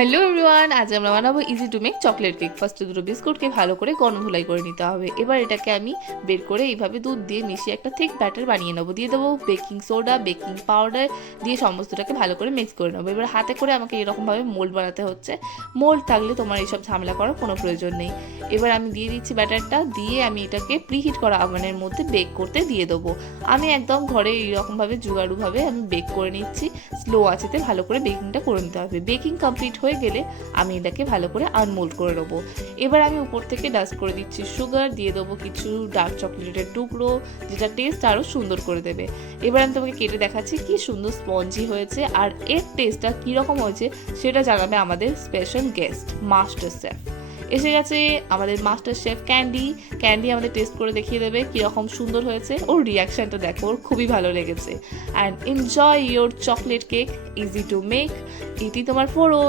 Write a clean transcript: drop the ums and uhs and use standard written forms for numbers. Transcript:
Hello everyone, আজ আমরা বানাবো easy to make chocolate cake. ফার্স্টে দুটো বিস্কুটকে ভালো করে গরম ধুলাই করে নিতে হবে। এবার এটাকে আমি বের করে এইভাবে দুধ দিয়ে মিশিয়ে একটা থিক ব্যাটার বানিয়ে নেবো। দিয়ে দেবো বেকিং সোডা, বেকিং পাউডার দিয়ে সমস্তটাকে ভালো করে মিক্স করে নেবো। এবার হাতে করে আমাকে এরকমভাবে মোল্ড বানাতে হচ্ছে। মোল্ড থাকলে তোমার এইসব ঝামেলা করার কোনো প্রয়োজন নেই। এবার আমি দিয়ে দিচ্ছি ব্যাটারটা, দিয়ে আমি এটাকে প্রিহিট করা ওভেনের মধ্যে বেক করতে দিয়ে দেবো। আমি একদম ঘরে এইরকমভাবে জুগাড়ুভাবে আমি বেক করে নিচ্ছি। স্লো আঁচেতে ভালো করে বেকিংটা করে নিতে হবে। বেকিং কমপ্লিট হয়ে গেলে আমি এটাকে ভালো করে আনমোল্ড করে নেবো। এবার আমি উপর থেকে ডাস্ট করে দিচ্ছি সুগার, দিয়ে দেবো কিছু ডার্ক চকলেটের টুকরো, যেটা টেস্ট আরও সুন্দর করে দেবে। এবার আমি তোমাকে কেটে দেখাচ্ছি কি সুন্দর স্পঞ্জি হয়েছে, আর এর টেস্টটা কীরকম হয়েছে সেটা জানাবে আমাদের স্পেশাল গেস্ট মাস্টার শেফ। এসে গেছে আমাদের মাস্টার শেফ ক্যান্ডি। ক্যান্ডি আমাদের টেস্ট করে দেখিয়ে দেবে কীরকম সুন্দর হয়েছে। ওর রিয়াকশানটা দেখো, ওর খুবই ভালো লেগেছে। And enjoy your chocolate cake, easy to make. এটি তোমার ফোড়ন।